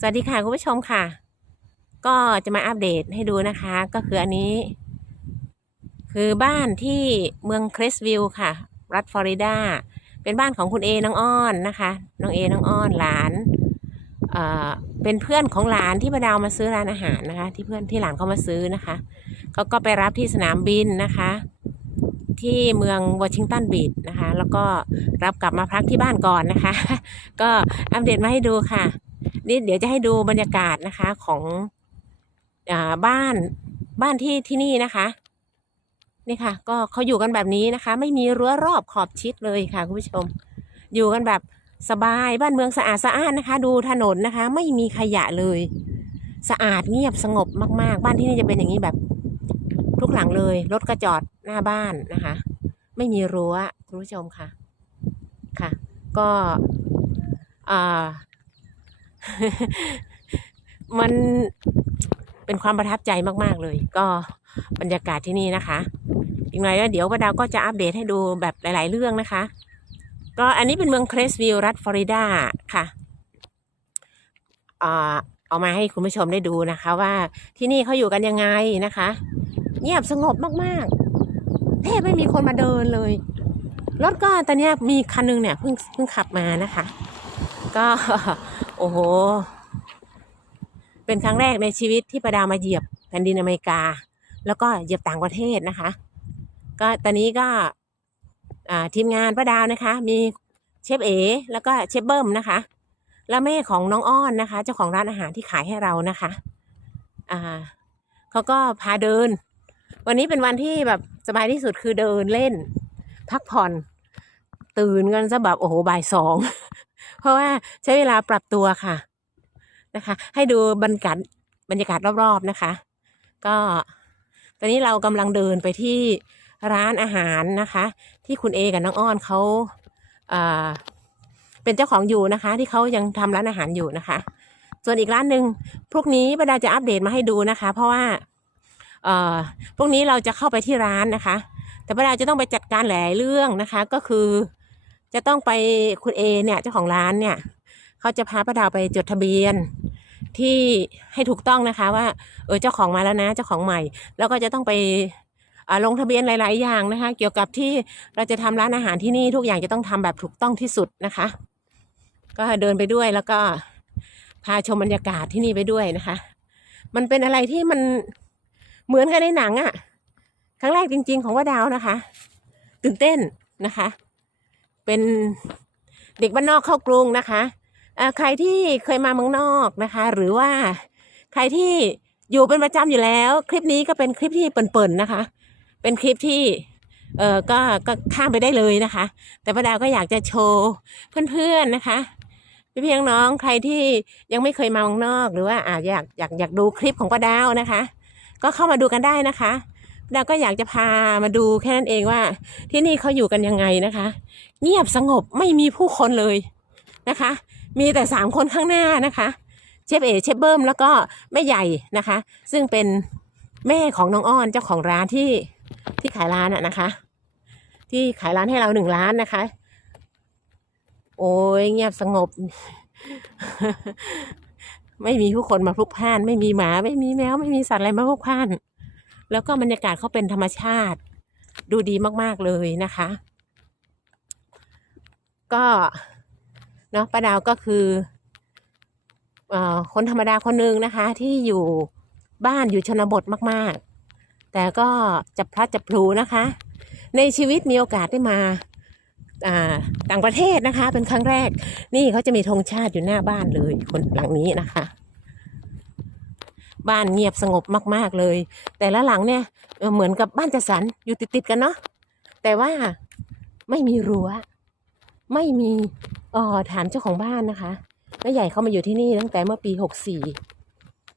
สวัสดีค่ะคุณผู้ชมค่ะ ก็จะมาอัปเดตให้ดูนะคะ ก็คืออันนี้ คือบ้านที่เมืองคริสวิลล์ค่ะ รัฐฟลอริดา เป็นบ้านของคุณเอน้องอ้อนนะคะ น้องเอน้องอ้อนหลานเอ่อเป็นเพื่อนของหลานที่มาดาวมาซื้อร้านอาหารนะคะ ที่เพื่อนที่หลานเขามาซื้อนะคะเขาก็ไปรับที่สนามบินนะคะ ที่เมืองวอชิงตันบีชนะคะ แล้วก็รับกลับมาพักที่บ้านก่อนนะคะ ก็อัปเดตมาให้ดูค่ะ นี่เดี๋ยวจะให้ดูบรรยากาศนะคะของอบ้านบ้านที่ที่นี่นะคะนี่ค่ะ ก็เขาอยู่กันแบบนี้นะคะ ไม่มีรั้วรอบขอบชิดเลยค่ะคุณผู้ชม อยู่กันแบบสบายบ้านเมืองสะอาดสะอ้านนะคะ ดูถนนนะคะ ไม่มีขยะเลย สะอาดเงียบสงบมาก ๆ บ้านที่นี่จะเป็นอย่างนี้แบบ ทุกหลังเลยรถกระจอดหน้าบ้านนะคะ ไม่มีรั้วคุณผู้ชมค่ะค่ะ ก็อ่า มันเป็นความประทับใจมาก ๆ เลย ก็บรรยากาศที่นี่นะคะ อีกหน่อยแล้วเดี๋ยวป้าดาวก็จะอัปเดตให้ดูแบบหลาย ๆ เรื่องนะคะ ก็อันนี้เป็นเมืองเครสวิลล์รัฐฟลอริดาค่ะอ่าเอามาให้คุณผู้ชมได้ดูนะคะ ว่าที่นี่เขาอยู่กันยังไงนะคะ เงียบสงบมากๆแทบไม่มีคนมาเดินเลยรถก็ตอนนี้มีคันหนึงเนี่ยเพิ่งเพิ่งขับมานะคะ ก็ โอ้โห เป็นครั้งแรกในชีวิตที่ประดามาเหยียบแผ่นดินอเมริกา แล้วก็เหยียบต่างประเทศนะคะ ก็ตอนนี้ก็ทีมงานประดาวนะคะ มีเชฟเอแล้วก็เชฟเบิ้มนะคะ แล้วแม่ของน้องอ้อนนะคะ เจ้าของร้านอาหารที่ขายให้เรานะคะอ่าเขาก็พาเดิน วันนี้เป็นวันที่แบบสบายที่สุดคือเดินเล่น พักผ่อน ตื่นกันซะแบบโอ้โหบ่ายสอง เพราะว่าใช้เวลาปรับตัวค่ะนะคะ ให้ดูบรรยากาศบรรยากาศรอบๆนะคะ ก็ตอนนี้เรากำลังเดินไปที่ร้านอาหารนะคะ ที่คุณเอกับน้องอ้อนเขาอ่าเป็นเจ้าของอยู่นะคะ ที่เขายังทำร้านอาหารอยู่นะคะ ส่วนอีกร้านหนึ่งพรุ่งนี้ป้าดาจะอัปเดตมาให้ดูนะคะ เพราะว่าเอ่อพรุ่งนี้เราจะเข้าไปที่ร้านนะคะ แต่ป้าดาจะต้องไปจัดการหลายเรื่องนะคะ ก็คือ จะต้องไปคุณเอเนี่ยเจ้าของร้านเนี่ยเขาจะพาป้าดาวไปจดทะเบียนที่ให้ถูกต้องนะคะว่าเออเจ้าของมาแล้วนะเจ้าของใหม่ แล้วก็จะต้องไปอ่าลงทะเบียนหลาย ๆ อย่างนะคะ เกี่ยวกับที่เราจะทำร้านอาหารที่นี่ทุกอย่างจะต้องทำแบบถูกต้องที่สุดนะคะ ก็เดินไปด้วยแล้วก็พาชมบรรยากาศที่นี่ไปด้วยนะคะ มันเป็นอะไรที่มันเหมือนกันในหนังอะ่ะ ครั้งแรกจริง ๆ ของว่าดาวนะคะ ตื่นเต้นนะคะ เป็นเด็กบ้านนอกเข้ากรุงนะคะอ่าใครที่เคยมาเมืองนอกนะคะ หรือว่าใครที่อยู่เป็นประจำอยู่แล้ว คลิปนี้ก็เป็นคลิปที่เปิ่นๆนะคะ เป็นคลิปที่เออก็ก็ข้ามไปได้เลยนะคะ แต่ป้าดาวก็อยากจะโชว์เพื่อนๆนะคะพี่พี่น้องๆใครที่ยังไม่เคยมาเมืองนอก หรือว่าอาจอยากอยากอยากดูคลิปของป้าดาวนะคะ ก็เข้ามาดูกันได้นะคะ ป้าก็อยากจะพามาดูแค่นั้นเองว่า ที่นี่เขาอยู่กันยังไงนะคะ เงียบสงบไม่มีผู้คนเลยนะคะ มีแต่สามคนข้างหน้านะคะเชฟเอเชฟเบิ้มแล้วก็แม่ใหญ่นะคะ ซึ่งเป็นแม่ของน้องอ้อนเจ้าของร้านที่ที่ขายร้านอะนะคะ ที่ขายร้านให้เราหนึ่งร้านนะคะ โอ้ยเงียบสงบ ไม่มีผู้คนมาพลุกพล่าน ไม่มีหมา ไม่มีแมว ไม่มีสัตว์อะไรมาพลุกพล่าน แล้วก็บรรยากาศเขาเป็นธรรมชาติ ดูดีมาก ๆ เลยนะคะ ก็เนาะป้าดาวก็คืออคนธรรมดาคนหนึ่งนะคะ ที่อยู่บ้านอยู่ชนบทมาก ๆ แต่ก็จับพลัดจับพลูนะคะ ในชีวิตมีโอกาสได้มาต่างประเทศนะคะ เป็นครั้งแรก นี่เขาจะมีธงชาติอยู่หน้าบ้านเลยคนหลังนี้นะคะ บ้านเงียบสงบมากๆเลย แต่ละหลังเนี่ยเหมือนกับบ้านจัดสรรอยู่ติดๆกันเนาะแต่ว่าไม่มีรั้วไม่มีอ่อถามเจ้าของบ้านนะคะแม่ใหญ่เข้ามาอยู่ที่นี่ตั้งแต่เมื่อปีหกสี่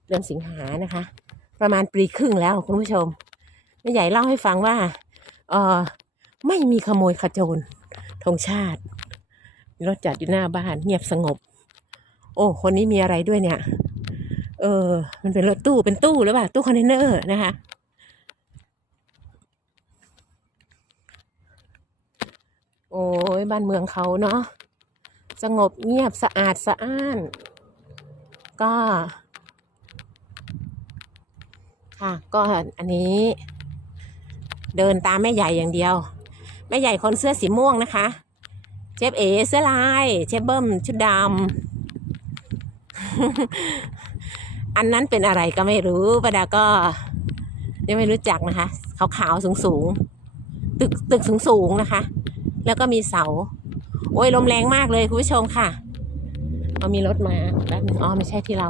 เดือนสิงหานะคะ ประมาณปีครึ่งแล้วคุณผู้ชมแม่ใหญ่เล่าให้ฟังว่าเออไม่มีขโมยขโจรธงชาติรถจัดอยู่หน้าบ้านเงียบสงบ โอ้ คนนี้มีอะไรด้วยเนี่ย เออ มันเป็นรถตู้เป็นตู้หรือเปล่า ตู้คอนเทนเนอร์นะคะ โอ้ยบ้านเมืองเขาเนาะสงบเงียบสะอาดสะอ้าน ก็ ค่ะ ก็อันนี้ เดินตามแม่ใหญ่อย่างเดียว แม่ใหญ่คนเสื้อสีม่วงนะคะ เชฟเอเสื้อลาย เชฟเบิ้มชุดดำ อันนั้นเป็นอะไรก็ไม่รู้ประดาก็ยังไม่รู้จักนะคะขาวๆสูงๆตึกตึกสูงๆนะคะ แล้วก็มีเสา โอ้ยลมแรงมากเลยคุณผู้ชมค่ะเอามีรถมาแป๊บนึงอ๋อไม่ใช่ที่เรา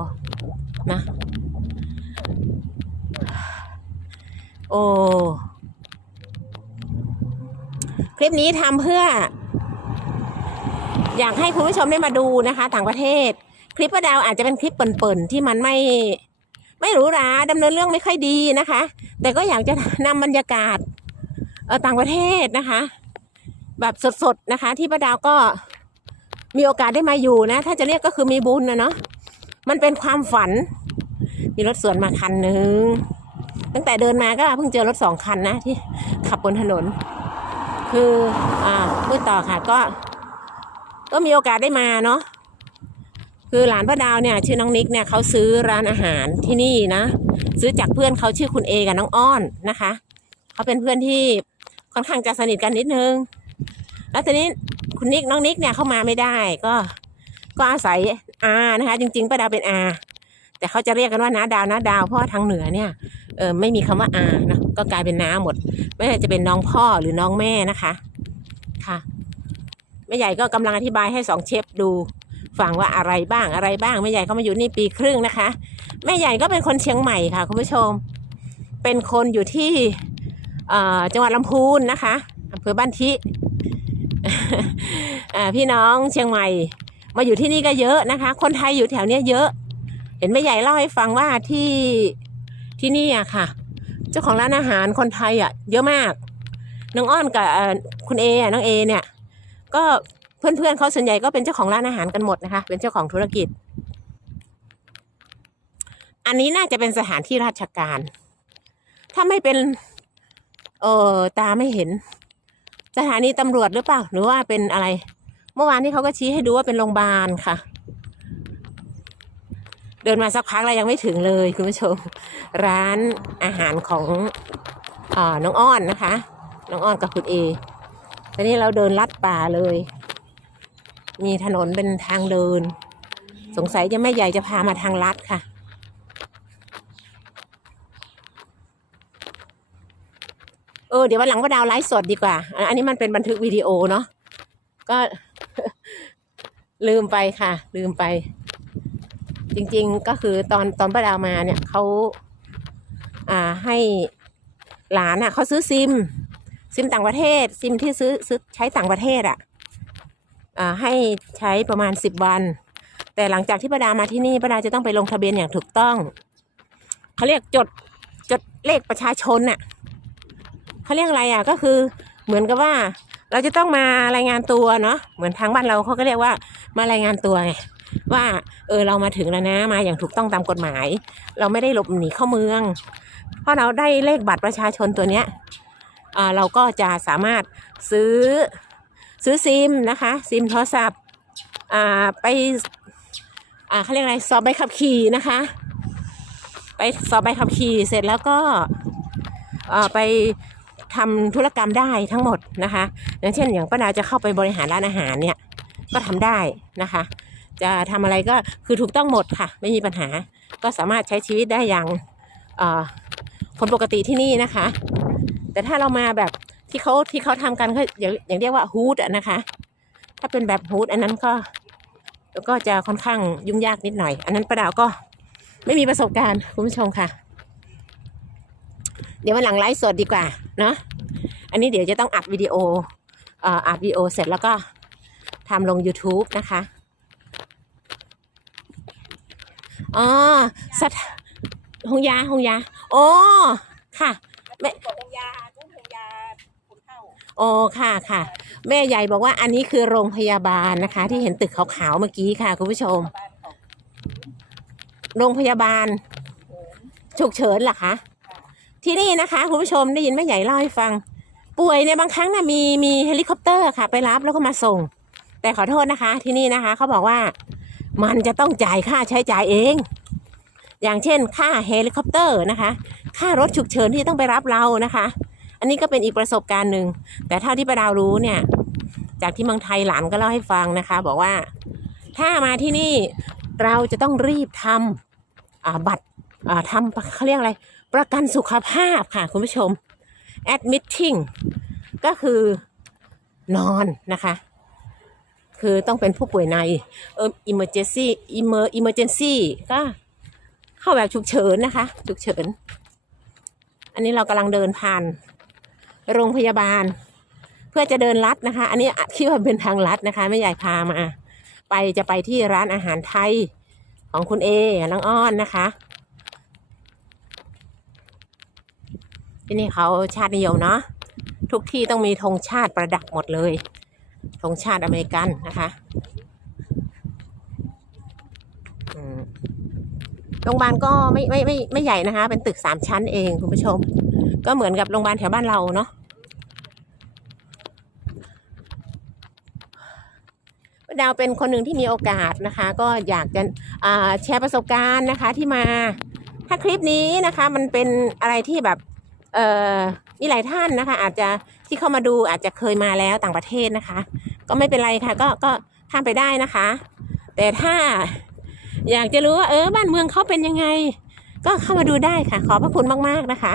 นะโอ้คลิปนี้ทำเพื่อ อยากให้คุณผู้ชมได้มาดูนะคะ ต่างประเทศ ลิปประดาวอาจจะเป็นคลิปเปิ่นๆที่มันไม่ไม่หรูหราดำเนินเรื่องไม่ค่อยดีนะคะ แต่ก็อยากจะนำบรรยากาศเออต่างประเทศนะคะ แบบสดๆนะคะ ที่ป้าดาวก็มีโอกาสได้มาอยู่นะ ถ้าจะเรียกก็คือมีบุญนะเนาะมันเป็นความฝัน มีรถสวนมาคันหนึ่งตั้งแต่เดินมาก็เพิ่งเจอรถสองคันนะที่ขับบนถนน คืออ่าพูดต่อค่ะก็ ก็มีโอกาสได้มาเนาะ คือหลานป้าดาวเนี่ยชื่อน้องนิกเนี่ยเขาซื้อร้านอาหารที่นี่นะ ซื้อจากเพื่อนเขาชื่อคุณเอกับน้องอ้อนนะคะเขาเป็นเพื่อนที่ค่อนข้างจะสนิทกันนิดนึง แล้วทีนี้คุณนิกน้องนิกเนี่ยเข้ามาไม่ได้ก็ก็อาศัยอานะคะ จริงๆป้าดาวเป็นอาแต่เขาจะเรียกกันว่าน้าดาวน้าดาวเพราะว่าทางเหนือเนี่ยเออไม่มีคำว่าอานะก็กลายเป็นน้าหมด ไม่ว่าจะเป็นน้องพ่อหรือน้องแม่นะคะ ค่ะแม่ใหญ่ก็กำลังอธิบายให้สองเชฟดู ฟังว่าอะไรบ้างอะไรบ้างแม่ใหญ่เขามาอยู่นี่ปีครึ่งนะคะ แม่ใหญ่ก็เป็นคนเชียงใหม่ค่ะคุณผู้ชม เป็นคนอยู่ที่จังหวัดลำพูนนะคะอำเภอบ้านทิพี่น้องเชียงใหม่ มาอยู่ที่นี่ก็เยอะนะคะ คนไทยอยู่แถวเนี้ยเยอะ เห็นแม่ใหญ่เล่าให้ฟังว่าที่ที่นี่อะค่ะ เจ้าของร้านอาหารคนไทยอะเยอะมากน้องอ้อนกับคุณเออะน้องเอเนี่ย ก็ เพื่อนๆเขาส่วนใหญ่ก็เป็นเจ้าของร้านอาหารกันหมดนะคะ เป็นเจ้าของธุรกิจ อันนี้น่าจะเป็นสถานที่ราชการ ถ้าไม่เป็น เออตาไม่เห็น สถานีตำรวจหรือเปล่า หรือว่าเป็นอะไร เมื่อวานที่เขาก็ชี้ให้ดูว่าเป็นโรงพยาบาลค่ะ เดินมาสักพักแล้วยังไม่ถึงเลยคุณผู้ชม ร้านอาหารของอน้องอ้อนนะคะ น้องอ้อนกับคุณเอตอนนี้เราเดินลัดป่าเลย มีถนนเป็นทางเดิน สงสัยจะแม่ใหญ่จะพามาทางลัดค่ะ เออเดี๋ยววันหลังว่าดาวไลฟ์สดดีกว่า อันนี้มันเป็นบันทึกวิดีโอเนาะก็ลืมไปค่ะ ลืมไป จริงๆก็คือตอนตอนป้าดาวมาเนี่ยเขาอ่าให้หลานอะเขาซื้อซิม ซิมต่างประเทศ ซิมที่ซื้อซื้อใช้ต่างประเทศอะอ่า ให้ใช้ประมาณสิบวัน แต่หลังจากที่ป้าดามาที่นี่ป้าดาจะต้องไปลงทะเบียนอย่างถูกต้องเขาเรียกจดจดเลขประชาชนน่ะเขาเรียกอะไรอะก็คือเหมือนกับว่าเราจะต้องมารายงานตัวเนาะเหมือนทางบ้านเราเขาก็เรียกว่ามารายงานตัวไงว่าเออเรามาถึงแล้วนะมาอย่างถูกต้องตามกฎหมาย เราไม่ได้หลบหนีเข้าเมือง เพราะเราได้เลขบัตรประชาชนตัวเนี้ยอ่าเราก็จะสามารถซื้อ ซื้อซิมนะคะ ซิมโทรศัพท์อ่าไปอ่าเขาเรียกอะไรสอบใบขับขี่นะคะ ไปสอบใบขับขี่เสร็จแล้วก็อ่าไปทำธุรกรรมได้ทั้งหมดนะคะอย่างเช่น อย่างป้าดาจะเข้าไปบริหารร้านอาหารเนี่ยก็ทำได้นะคะ จะทำอะไรก็คือถูกต้องหมดค่ะ ไม่มีปัญหาก็สามารถใช้ชีวิตได้อย่างอ่คนปกติที่นี่นะคะ แต่ถ้าเรามาแบบ ที่เขาที่เขาทำกันก็อย่างอย่างเรียกว่าฮูดอะนะคะ ถ้าเป็นแบบฮูดอันนั้นก็ก็จะค่อนข้างยุ่งยากนิดหน่อย อันนั้นประดาวก็ไม่มีประสบการณ์คุณผู้ชมค่ะ เดี๋ยววันหลังไลฟ์สดดีกว่าเนาะอันนี้เดี๋ยวจะต้องอัดวิดีโออัดวิดีโอเสร็จแล้วก็ทำลง YouTube นะคะอ๋อสถหงยาหงยาโอ้ค่ะแม่ของยาทุกของยาคน โอค่ะค่ะ แม่ใหญ่บอกว่าอันนี้คือโรงพยาบาลนะคะ ที่เห็นตึกขาวๆเมื่อกี้ค่ะคุณผู้ชม โรงพยาบาลฉุกเฉินเหรอคะที่นี่นะคะคุณผู้ชมได้ยินแม่ใหญ่เล่าให้ฟัง ป่วยเนี่ยบางครั้งนะมีมีเฮลิคอปเตอร์ค่ะ ไปรับแล้วก็มาส่ง แต่ขอโทษนะคะ ที่นี่นะคะเขาบอกว่ามันจะต้องจ่ายค่าใช้จ่ายเอง อย่างเช่น ค่าเฮลิคอปเตอร์นะคะ ค่ารถฉุกเฉินที่ต้องไปรับเรานะคะ อันนี้ก็เป็นอีกประสบการณ์หนึ่ง แต่เท่าที่ประดาวรู้เนี่ย จากที่เมืองไทยหลานก็เล่าให้ฟังนะคะ บอกว่าถ้ามาที่นี่เราจะต้องรีบทำบัตรทำเขาเรียกอะไร ประกันสุขภาพค่ะ คุณผู้ชม admitting ก็คือนอนนะคะ คือต้องเป็นผู้ป่วยในเออ emergency emer emergency ก็เข้าแบบฉุกเฉินนะคะ ฉุกเฉิน อันนี้เรากำลังเดินผ่าน โรงพยาบาล เพื่อจะเดินลัดนะคะ อันนี้คิดว่าเป็นทางลัดนะคะไม่ใหญ่พามา ไปจะไปที่ร้านอาหารไทยของคุณเอน้องอ้อนนะคะ ที่นี่เขาชาตินิยมเนาะทุกที่ต้องมีธงชาติประดับหมดเลยธงชาติอเมริกันนะคะโรงพยาบาลก็ไม่ไม่ไม่ไม่ใหญ่นะคะ เป็นตึกสามชั้นเองคุณผู้ชม ก็เหมือนกับโรงพยาบาลแถวบ้านเราเนาะ ดาวเป็นคนหนึ่งที่มีโอกาสนะคะ ก็อยากจะแชร์ประสบการณ์นะคะที่มา ถ้าคลิปนี้นะคะ มันเป็นอะไรที่แบบเอ่อมีหลายท่านนะคะ อาจจะที่เข้ามาดูอาจจะเคยมาแล้วต่างประเทศนะคะ ก็ไม่เป็นไรค่ะ ก็ก็ข้ามไปได้นะคะ แต่ถ้าอยากจะรู้ว่าเออบ้านเมืองเขาเป็นยังไง ก็เข้ามาดูได้ค่ะ ขอบพระคุณมากๆนะคะ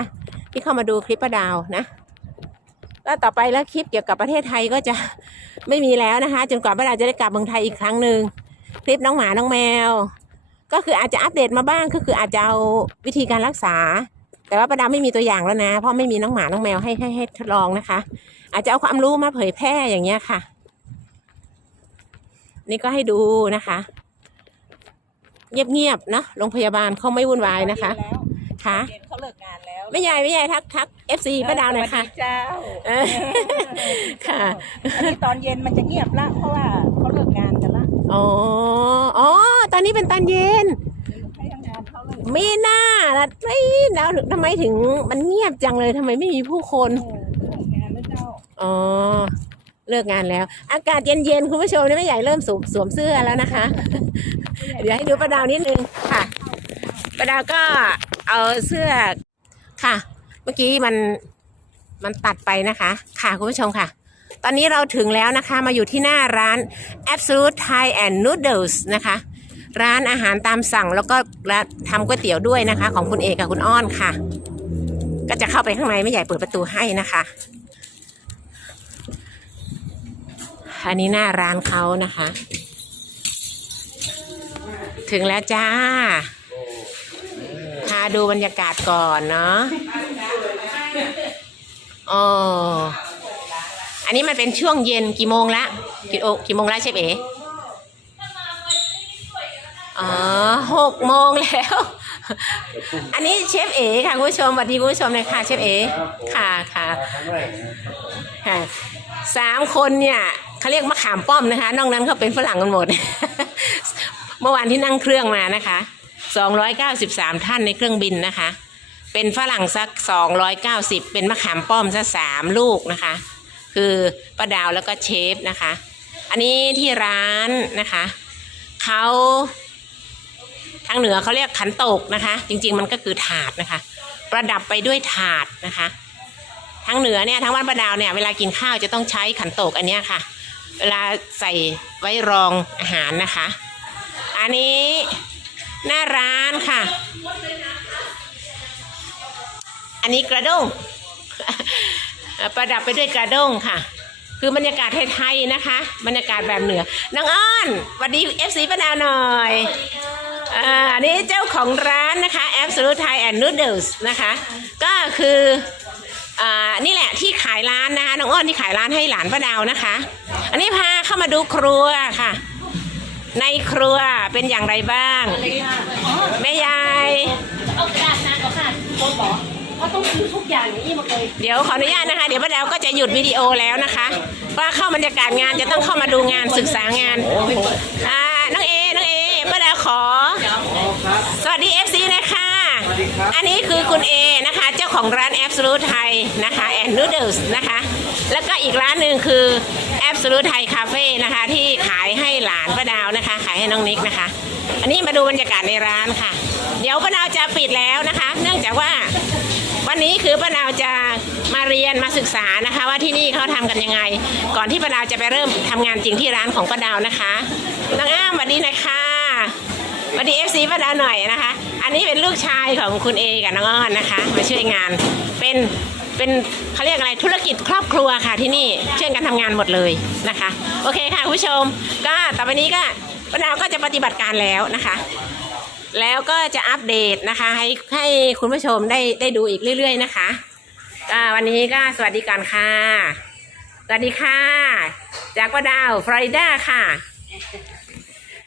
ที่เข้ามาดูคลิปประดาวนะ แล้วต่อไปแล้วคลิปเกี่ยวกับประเทศไทยก็จะไม่มีแล้วนะคะ จนกว่าประดาจะได้กลับเมืองไทยอีกครั้งหนึ่งคลิปน้องหมาน้องแมว ก็คืออาจจะอัปเดตมาบ้างก็คืออาจจะเอาวิธีการรักษา แต่ว่าประดาไม่มีตัวอย่างแล้วนะ เพราะไม่มีน้องหมาน้องแมวให้ให้ให้ทดลองนะคะ อาจจะเอาความรู้มาเผยแพร่อย่างเงี้ยค่ะ นี่ก็ให้ดูนะคะ เงียบๆเนะโรงพยาบาลเขาไม่วุ่นวายนะคะ ค่ะเย็นเขาเลิกงานแล้วไม่ใหญ่ไม่ใหญ่ทักทักเอฟซีป้าดาวหน่อยค่ะสวัสดีเจ้าเออค่ะอันนี้ตอนเย็นมันจะเงียบละเพราะว่าเขาเลิกงานกันละอ๋ออ๋อตอนนี้เป็นตอนเย็นให้ทำงานเขาเลยไม่น่าละไม่แล้วทำไมถึงมันเงียบจังเลยทำไมไม่มีผู้คน โอ้เลิกงานแล้วเจ้าอ๋อเลิกงานแล้ว อากาศเย็นๆคุณผู้ชมนี่แม่ใหญ่เริ่มสวมสวมเสื้อแล้วนะคะ เดี๋ยวให้ดูประดาวนิดนึงค่ะประดาวก็ เอาเสื้อค่ะ เมื่อกี้มันมันตัดไปนะคะ ค่ะคุณผู้ชมค่ะ ตอนนี้เราถึงแล้วนะคะมาอยู่ที่หน้าร้าน Absolute Thai and Noodles นะคะ ร้านอาหารตามสั่งแล้วก็ร้านทำก๋วยเตี๋ยวด้วยนะคะ ของคุณเอกกับคุณอ้อนค่ะ ก็จะเข้าไปข้างในไม่ใหญ่เปิดประตูให้นะคะอันนี้หน้าร้านเขานะคะ ถึงแล้วจ้า พาดูบรรยากาศก่อนเนาะโอ้อันนี้มันเป็นช่วงเย็นกี่โมงละกี่โอกี่โมงละเชฟเอ๋อ๋อหกโมงแล้ว อันนี้เชฟเอ๋ค่ะคุณผู้ชมสวัสดีคุณผู้ชมเลยค่ะเชฟเอ๋ค่ะค่ะค่ะสามคนเนี่ยเขาเรียกมะขามป้อมนะคะ นอกนั้นเขาเป็นฝรั่งกันหมด เมื่อวานที่นั่งเครื่องมานะคะ 293 ท่านในเครื่องบินนะคะ เป็นฝรั่งสัก 290 เป็นมะขามป้อมสักสามลูกนะคะ คือป้าดาวแล้วก็เชฟนะคะ อันนี้ที่ร้านนะคะเขาทางเหนือเขาเรียกขันโตกนะคะ จริง ๆ มันก็คือถาดนะคะ ประดับไปด้วยถาดนะคะทางเหนือเนี่ยทางบ้านป้าดาวเนี่ยเวลากินข้าวจะต้องใช้ขันโตกอันนี้ค่ะ เวลาใส่ไว้รองอาหารนะคะ อันนี้ หน้าร้านค่ะ อันนี้กระด้งประดับไปด้วยกระด้งค่ะ คือบรรยากาศไทยๆนะคะ บรรยากาศแบบเหนือน้องอ้อนวัสดีเอฟซีป้าดาวหน่อยอันนี้เจ้าของร้านนะคะ Absolute Thai and Noodles นะคะ ก็คืออ่านี่แหละที่ขายร้านนะคะน้องอ้อนที่ขายร้านให้หลานป้าดาวนะคะ อันนี้พาเข้ามาดูครัวค่ะ ในครัวเป็นอย่างไรบ้าง แม่ยายเอากระดาษมาก่อนค่ะโคนบอกเขาต้องซื้อทุกอย่างอย่างนี้มาเลยเดี๋ยวขออนุญาตนะคะ เดี๋ยวป้าดาวก็จะหยุดวิดีโอแล้วนะคะเพราะว่าเข้าบรรยากาศงานจะต้องเข้ามาดูงานศึกษางานอ่าน้องเอน้องเอป้าดาวขอสวัสดีเอันนี้คือคุณเอนะคะ เจ้าของร้าน Absolute Thai นะคะ and Noodles นะคะ แล้วก็อีกร้านหนึ่งคือ Absolute Thai Cafe นะคะ ที่ขายให้หลานป้าดาวนะคะ ขายให้น้องนิกนะคะ อันนี้มาดูบรรยากาศในร้านค่ะ เดี๋ยวป้าดาวจะปิดแล้วนะคะ เนื่องจากว่าวันนี้คือป้าดาวจะมาเรียนมาศึกษานะคะ ว่าที่นี่เขาทำกันยังไง ก่อนที่ป้าดาวจะไปเริ่มทำงานจริงที่ร้านของป้าดาวนะคะน้องอ้ามสวัสดีนะคะ วัสดีเอฟซีป้าดาวหน่อยนะคะ อันนี้เป็นลูกชายของคุณเอกับน้องอ้อนนะคะ มาช่วยงานเป็นเป็นเขาเรียกอะไรธุรกิจครอบครัวค่ะที่นี่ช่วยกันทำงานหมดเลยนะคะ โอเคค่ะคุณผู้ชม ก็ต่อไปนี้ก็ป้าดาวก็จะปฏิบัติการแล้วนะคะ แล้วก็จะอัปเดตนะคะ ให้ให้คุณผู้ชมได้ได้ดูอีกเรื่อย ๆ นะคะก็วันนี้ก็สวัสดีก่อนค่ะสวัสดีค่ะ จากว่าดาวฟลอริดาค่ะ